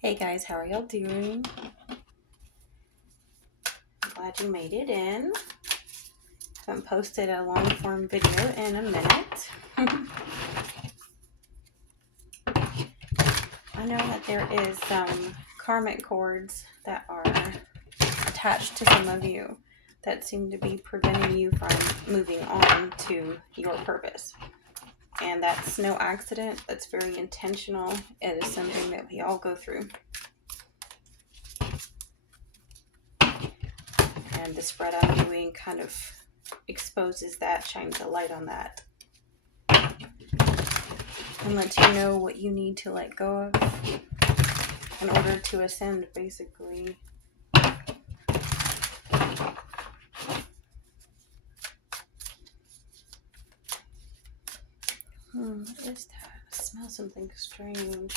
Hey guys, how are y'all doing? Glad you made it in. Haven't posted a long form video in a minute. I know that there is some karmic cords that are attached to some of you that seem to be preventing you from moving on to your purpose. And that's no accident. That's very intentional. It is something that we all go through. And the spread I'm doing kind of exposes that, shines a light on that, and lets you know what you need to let go of in order to ascend, basically. What is that? I smell something strange.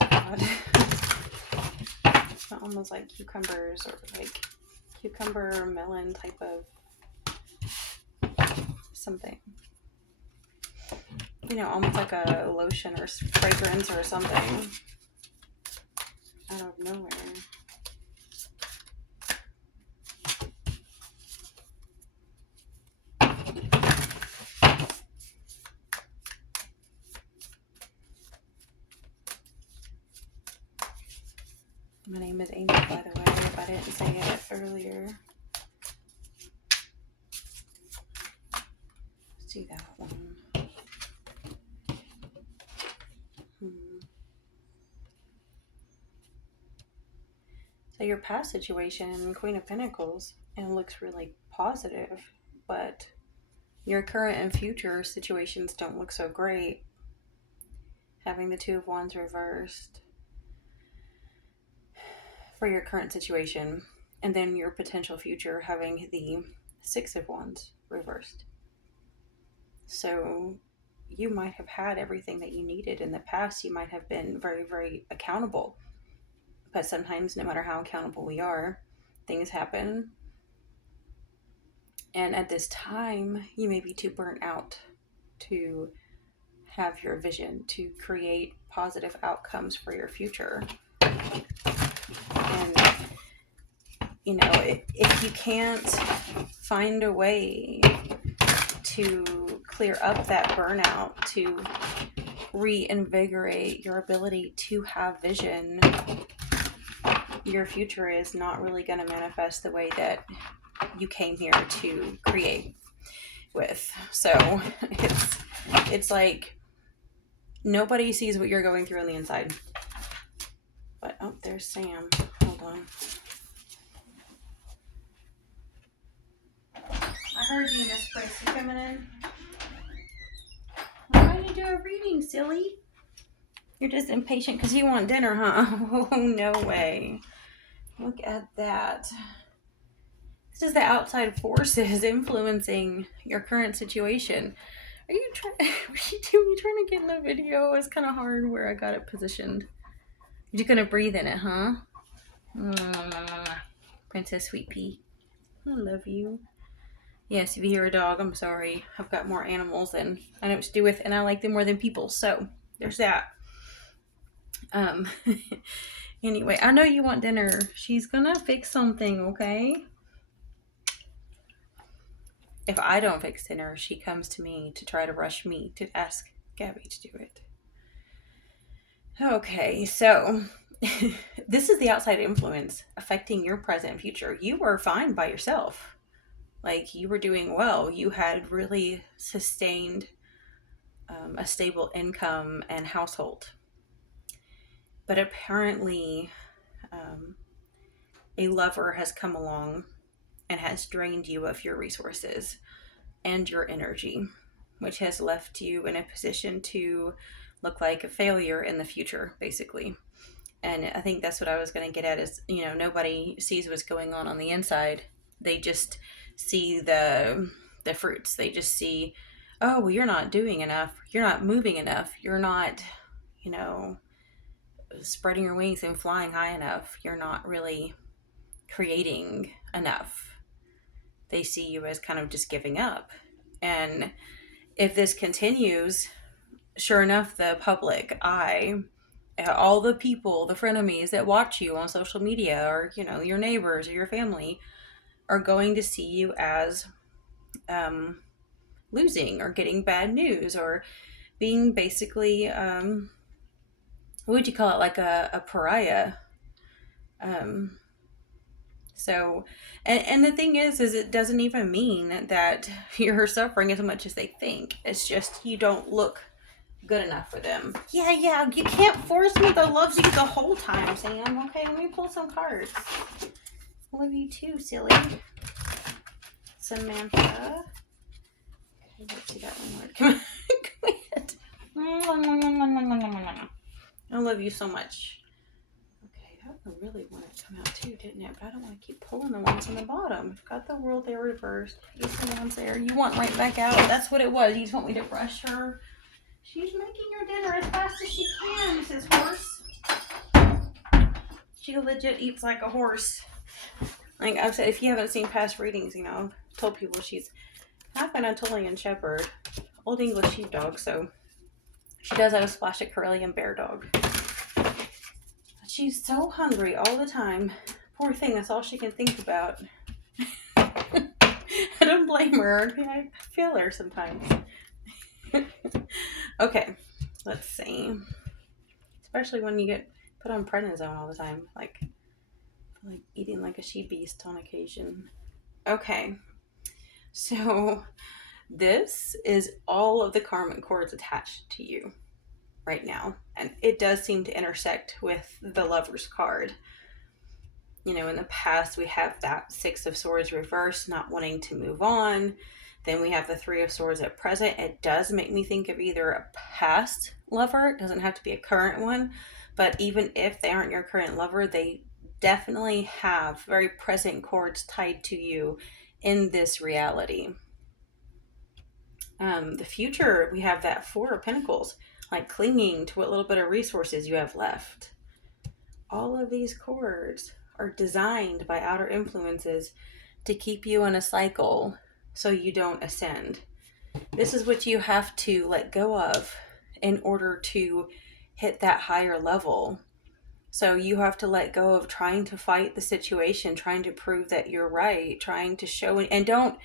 God. It smells almost like cucumbers or like cucumber melon type of something. You know, almost like a lotion or fragrance or something out of nowhere. My name is Angel, by the way, if I didn't say it earlier. Let's do that one. So your past situation, Queen of Pentacles, and it looks really positive, but your current and future situations don't look so great. Having the Two of Wands reversed for your current situation, and then your potential future having the Six of Wands reversed. So you might have had everything that you needed in the past. You might have been very, very accountable. But sometimes, no matter how accountable we are, things happen. And at this time, you may be too burnt out to have your vision, to create positive outcomes for your future. And, you know, if you can't find a way to clear up that burnout, to reinvigorate your ability to have vision, your future is not really going to manifest the way that you came here to create with. So it's like nobody sees what you're going through on the inside. But oh, there's Sam. Hold on. I heard you, Miss Gracie, coming in. Why don't you do a reading, silly? You're just impatient because you want dinner, huh? Oh, no way. Look at that. This is the outside forces influencing your current situation. Are you trying? What are you doing? You trying to get in the video? It's kind of hard where I got it positioned. You're gonna breathe in it, huh? Princess Sweet Pea, I love you. Yes, if you hear a dog, I'm sorry. I've got more animals than I know what to do with, and I like them more than people. So there's that. Anyway, I know you want dinner. She's gonna fix something, okay? If I don't fix dinner, she comes to me to try to rush me to ask Gabby to do it. Okay, so this is the outside influence affecting your present and future. You were fine by yourself. Like, you were doing well. You had really sustained a stable income and household. But apparently, a lover has come along and has drained you of your resources and your energy, which has left you in a position to look like a failure in the future, basically. And I think that's what I was going to get at is, you know, nobody sees what's going on the inside. They just see the fruits. They just see, oh, well, you're not doing enough. You're not moving enough. You're not, you know, spreading your wings and flying high enough. You're not really creating enough. They see you as kind of just giving up. And if this continues, sure enough, the public eye All the people, the frenemies that watch you on social media, or your neighbors or your family, are going to see you as losing or getting bad news or being basically what would you call it, like a pariah. um, so and the thing is it doesn't even mean that you're suffering as much as they think. It's just you don't look good enough for them. Yeah, you can't force me to love you the whole time, Sam. Okay, let me pull some cards. Love you too, silly Samantha. Okay, let's see that one word. Come on. I love you so much. Okay, that one really wanted to come out too, didn't it? But I don't want to keep pulling the ones on the bottom. I've got the world there reversed. Just the ones there. You want right back out. That's what it was. You just want me to brush her. She's making her dinner as fast as she can, Mrs. Horse. She legit eats like a horse. Like I've said, if you haven't seen past readings, I've told people she's half an Anatolian Shepherd, Old English Sheepdog, so she does have a splash of Karelian Bear Dog. But she's so hungry all the time. Poor thing, that's all she can think about. I don't blame her. I feel her sometimes. Okay, let's see. Especially when you get put on prednisone all the time, like eating like a she beast on occasion. Okay, so this is all of the karmic cords attached to you right now, and it does seem to intersect with the Lover's card. In the past we have that Six of Swords reversed, not wanting to move on. Then we have the Three of Swords at present. It does make me think of either a past lover. It doesn't have to be a current one, but even if they aren't your current lover, they definitely have very present cords tied to you in this reality. The future, we have that Four of Pentacles, like clinging to what little bit of resources you have left. All of these cords are designed by outer influences to keep you in a cycle so you don't ascend. This is what you have to let go of in order to hit that higher level. So you have to let go of trying to fight the situation, trying to prove that you're right, trying to show, and don't,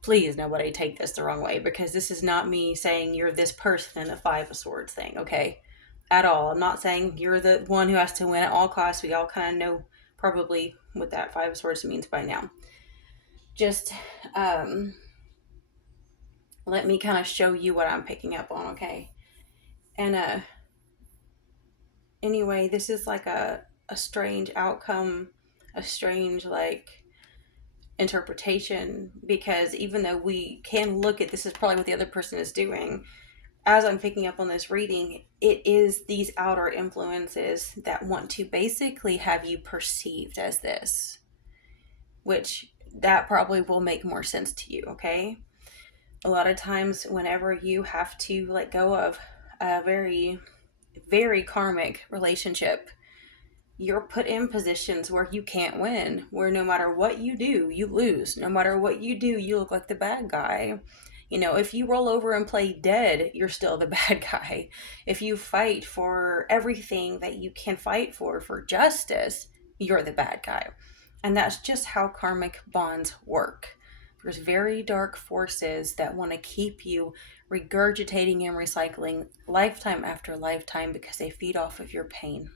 please nobody take this the wrong way, because this is not me saying you're this person in the Five of Swords thing, okay? At all. I'm not saying you're the one who has to win at all costs. We all kind of know probably what that Five of Swords means by now. Just let me kind of show you what I'm picking up on, okay? And anyway, this is like a strange outcome, a strange interpretation, because even though we can look at this is probably what the other person is doing, as I'm picking up on this reading, it is these outer influences that want to basically have you perceived as this, which that probably will make more sense to you, okay? A lot of times whenever you have to let go of a very, very karmic relationship, you're put in positions where you can't win, where no matter what you do, you lose. No matter what you do, you look like the bad guy. If you roll over and play dead, you're still the bad guy. If you fight for everything that you can fight for justice, you're the bad guy. And that's just how karmic bonds work. There's very dark forces that want to keep you regurgitating and recycling lifetime after lifetime because they feed off of your pain.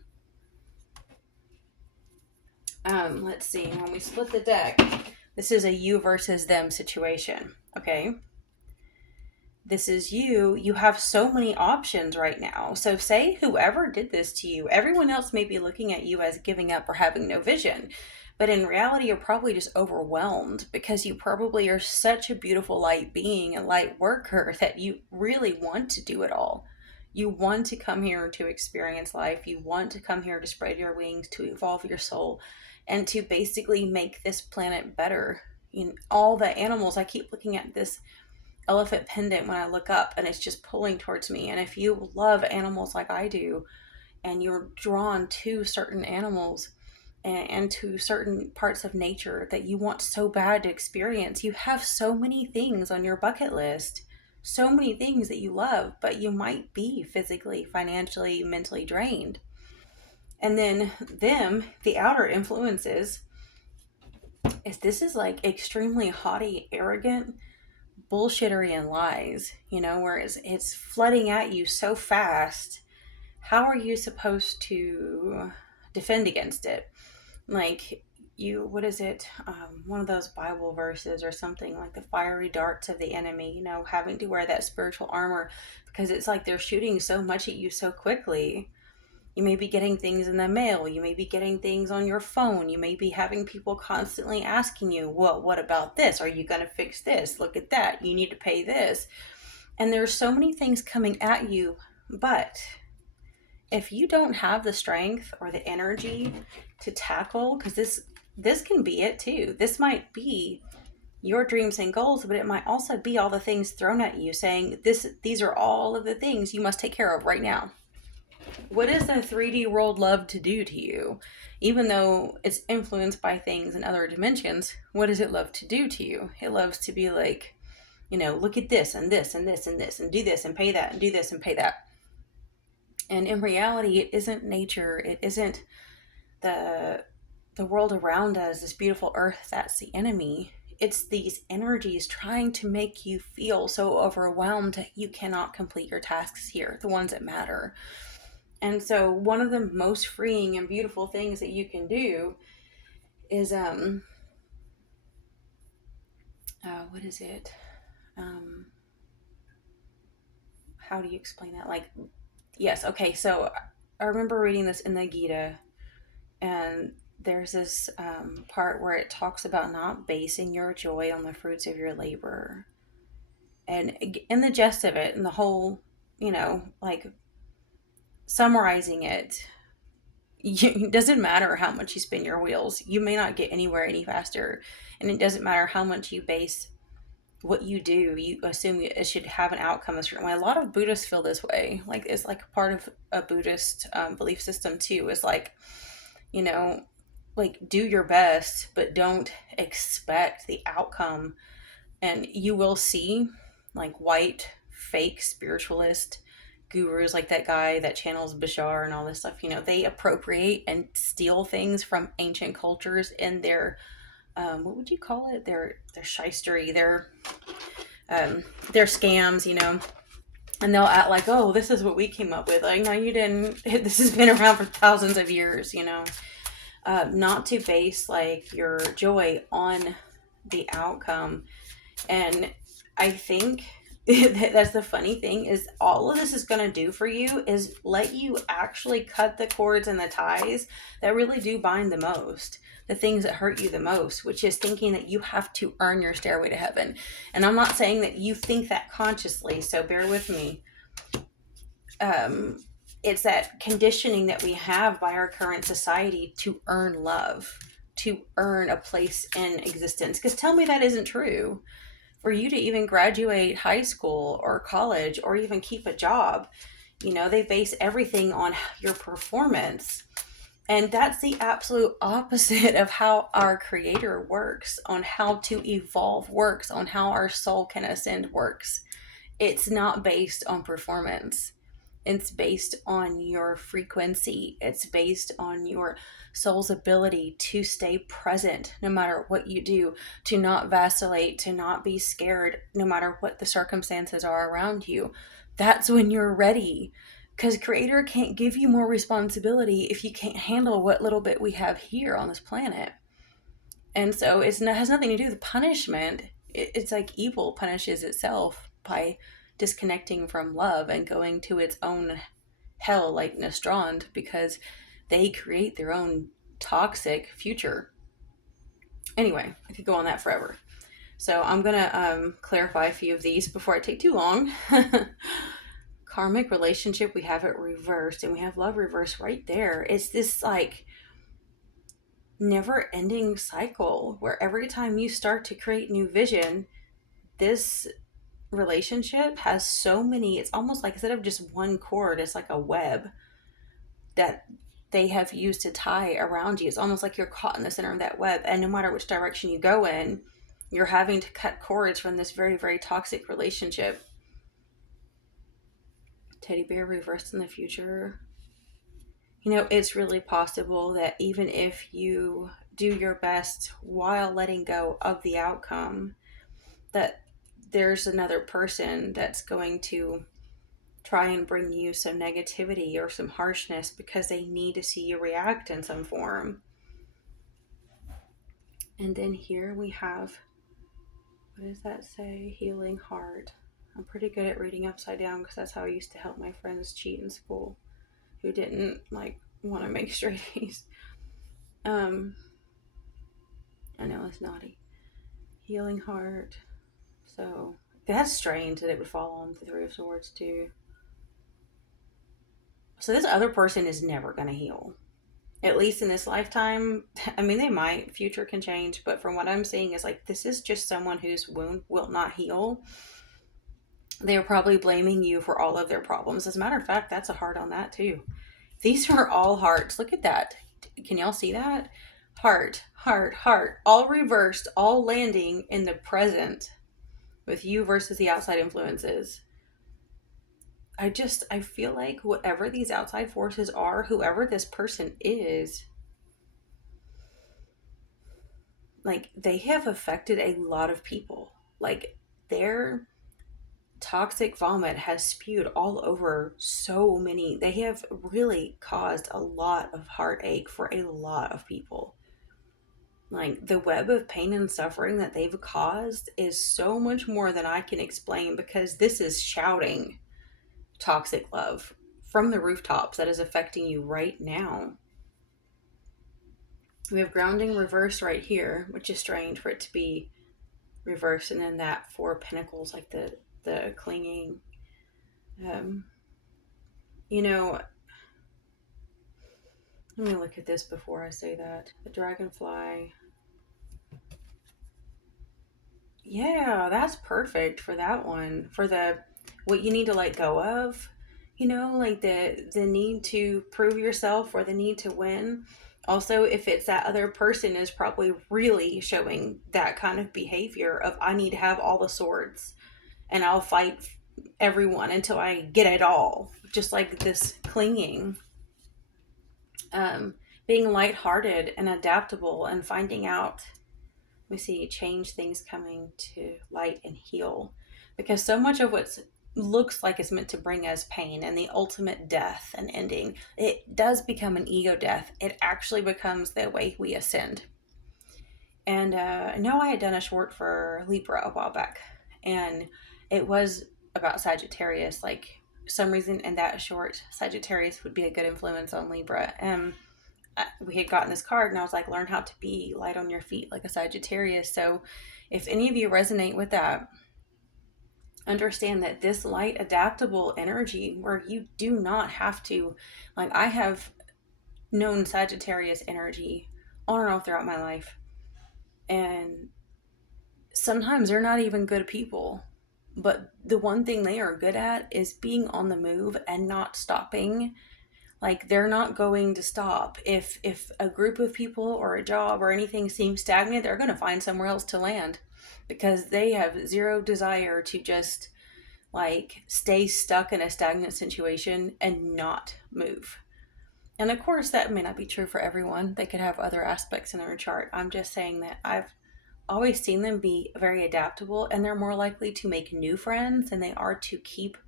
Let's see, when we split the deck, this is a you versus them situation, okay? This is you have so many options right now. So say whoever did this to you, everyone else may be looking at you as giving up or having no vision. But in reality, you're probably just overwhelmed because you probably are such a beautiful light being, a light worker, that you really want to do it all. You want to come here to experience life. You want to come here to spread your wings, to evolve your soul, and to basically make this planet better. All the animals, I keep looking at this elephant pendant when I look up and it's just pulling towards me. And if you love animals like I do, and you're drawn to certain animals and to certain parts of nature that you want so bad to experience, you have so many things on your bucket list, so many things that you love, but you might be physically, financially, mentally drained. And then the outer influences, is this is like extremely haughty, arrogant, bullshittery and lies, whereas it's flooding at you so fast. How are you supposed to defend against it? Like, what is it? One of those Bible verses or something, like the fiery darts of the enemy, having to wear that spiritual armor, because it's like they're shooting so much at you so quickly. You may be getting things in the mail. You may be getting things on your phone. You may be having people constantly asking you, well, what about this? Are you going to fix this? Look at that. You need to pay this. And there's so many things coming at you. But if you don't have the strength or the energy to tackle, because this can be it too. This might be your dreams and goals, but it might also be all the things thrown at you saying, these are all of the things you must take care of right now. What does the 3D world love to do to you? Even though it's influenced by things in other dimensions, what does it love to do to you? It loves to be like, look at this and this and this and this and do this and pay that and do this and pay that. And in reality, it isn't nature. It isn't the world around us, this beautiful earth, that's the enemy. It's these energies trying to make you feel so overwhelmed that you cannot complete your tasks here, the ones that matter. And so one of the most freeing and beautiful things that you can do is what is it? How do you explain that? Like, yes, okay, so I remember reading this in the Gita, and there's this part where it talks about not basing your joy on the fruits of your labor. And in the gist of it, and the whole, like summarizing it, it doesn't matter how much you spin your wheels. You may not get anywhere any faster. And it doesn't matter how much you base what you do. You assume it should have an outcome a certain way. A lot of Buddhists feel this way. Like, it's like part of a Buddhist belief system too. Is like, like, do your best, but don't expect the outcome. And you will see, like, white, fake spiritualist gurus, like that guy that channels Bashar and all this stuff, they appropriate and steal things from ancient cultures in their, what would you call it? Their shystery, their scams, and they'll act like, oh, this is what we came up with. Like, no, you didn't. This has been around for thousands of years, not to base like your joy on the outcome. And I think that's the funny thing, is all of this is going to do for you is let you actually cut the cords and the ties that really do bind the most, the things that hurt you the most, which is thinking that you have to earn your stairway to heaven. And I'm not saying that you think that consciously, so bear with me. It's that conditioning that we have by our current society to earn love, to earn a place in existence. Because tell me that isn't true. For you to even graduate high school or college or even keep a job, they base everything on your performance. And that's the absolute opposite of how our Creator works, on how to evolve works, on how our soul can ascend works. It's not based on performance. It's based on your frequency. It's based on your soul's ability to stay present no matter what you do, to not vacillate, to not be scared no matter what the circumstances are around you. That's when you're ready. Because Creator can't give you more responsibility if you can't handle what little bit we have here on this planet. And so it has nothing to do with punishment. It's like evil punishes itself by disconnecting from love and going to its own hell, like Nostrand, because they create their own toxic future. Anyway, I could go on that forever. So I'm going to clarify a few of these before I take too long. Karmic relationship, we have it reversed, and we have love reversed right there. It's this like never ending cycle where every time you start to create new vision, this relationship has so many, it's almost like instead of just one cord, it's like a web that they have used to tie around you. It's almost like you're caught in the center of that web, and no matter which direction you go in, you're having to cut cords from this very, very toxic relationship. Teddy bear reversed in the future. It's really possible that even if you do your best while letting go of the outcome, that there's another person that's going to try and bring you some negativity or some harshness because they need to see you react in some form. And then here we have, what does that say? Healing heart. I'm pretty good at reading upside down because that's how I used to help my friends cheat in school who didn't want to make straight A's. I know it's naughty. Healing heart. So that's strange that it would fall on the Three of Swords too. So this other person is never going to heal. At least in this lifetime. I mean, they might. Future can change. But from what I'm seeing is this is just someone whose wound will not heal. They're probably blaming you for all of their problems. As a matter of fact, that's a heart on that too. These are all hearts. Look at that. Can y'all see that? Heart, heart, heart. All reversed, all landing in the present with you versus the outside influences. I feel like whatever these outside forces are, whoever this person is, they have affected a lot of people. Their toxic vomit has spewed all over so many. They have really caused a lot of heartache for a lot of people. The web of pain and suffering that they've caused is so much more than I can explain, because this is shouting toxic love from the rooftops that is affecting you right now. We have grounding reversed right here, which is strange for it to be reversed, and then that Four of Pentacles, the clinging. Let me look at this before I say that. The dragonfly. Yeah, that's perfect for that one. For what you need to let go of, the need to prove yourself or the need to win. Also, if it's that other person is probably really showing that kind of behavior of, I need to have all the swords and I'll fight everyone until I get it all. Just like this clinging. Being lighthearted and adaptable and finding out, we see change things coming to light and heal, because so much of what looks like it's meant to bring us pain and the ultimate death and ending, it does become an ego death. It actually becomes the way we ascend. And I know I had done a short for Libra a while back, and it was about Sagittarius. Some reason in that short, Sagittarius would be a good influence on Libra. We had gotten this card and I was like, learn how to be light on your feet like a Sagittarius. So if any of you resonate with that, understand that this light adaptable energy where you do not have to, I have known Sagittarius energy on and off throughout my life, and sometimes they're not even good people, but the one thing they are good at is being on the move and not stopping. They're not going to stop. If a group of people or a job or anything seems stagnant, they're going to find somewhere else to land, because they have zero desire to just stay stuck in a stagnant situation and not move. And of course, that may not be true for everyone. They could have other aspects in their chart. I'm just saying that I've always seen them be very adaptable, and they're more likely to make new friends than they are to keep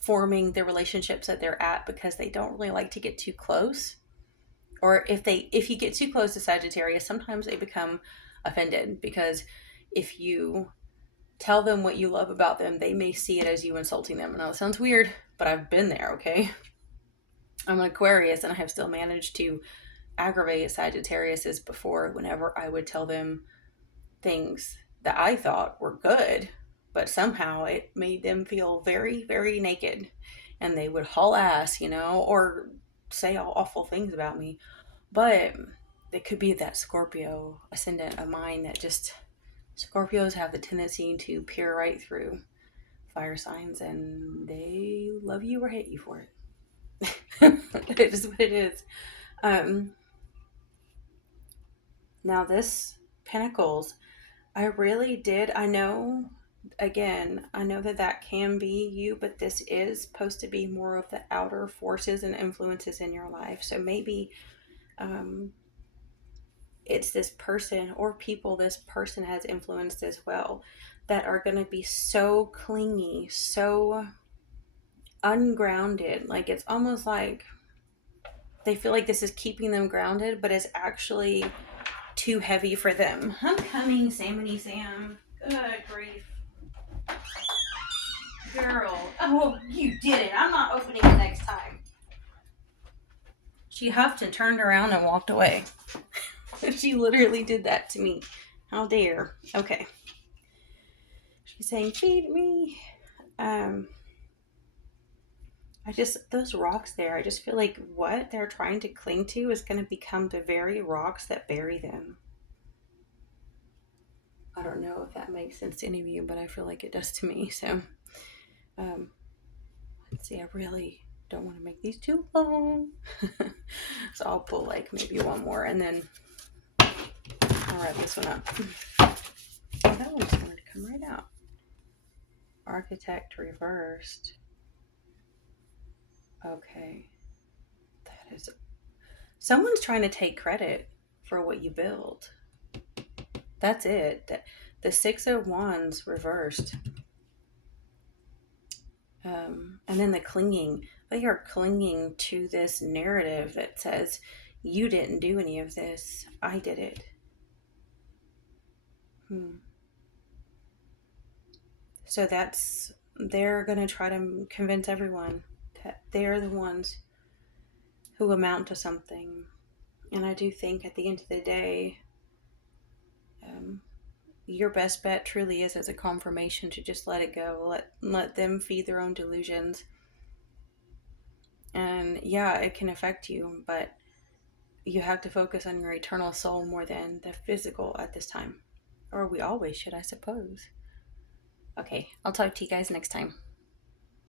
forming the relationships that they're at, because they don't really like to get too close. Or if you get too close to Sagittarius, sometimes they become offended, because if you tell them what you love about them, they may see it as you insulting them. And that sounds weird, but I've been there, okay? I'm an Aquarius, and I have still managed to aggravate Sagittariuses before whenever I would tell them things that I thought were good, but somehow it made them feel very, very naked, and they would haul ass, or say all awful things about me. But it could be that Scorpio ascendant of mine that just, Scorpios have the tendency to peer right through fire signs, and they love you or hate you for it. It is what it is. Now this Pentacles, I really did. I know again, I know that that can be you, but this is supposed to be more of the outer forces and influences in your life. So maybe um, it's this person or people this person has influenced as well that are going to be so clingy, so ungrounded. Like it's almost like they feel like this is keeping them grounded, but it's actually too heavy for them. I'm coming, Samity Sam. Good grief. Girl. Oh, you did it. I'm not opening it next time. She huffed and turned around and walked away. She literally did that to me. How dare. Okay. She's saying, feed me. Those rocks there, I just feel like what they're trying to cling to is going to become the very rocks that bury them. I don't know if that makes sense to any of you, but I feel like it does to me. So, let's see, I really don't want to make these too long. So I'll pull like maybe one more and then I'll wrap this one up. That one's going to come right out. Architect reversed. Okay. That is... Someone's trying to take credit for what you build. That's it. The Six of Wands reversed. And then the clinging. They are clinging to this narrative that says, you didn't do any of this. I did it. So they're going to try to convince everyone that they're the ones who amount to something. And I do think at the end of the day, your best bet truly is as a confirmation to just let it go. Let them feed their own delusions. And yeah, it can affect you, but you have to focus on your eternal soul more than the physical at this time. Or we always should, I suppose. Okay, I'll talk to you guys next time.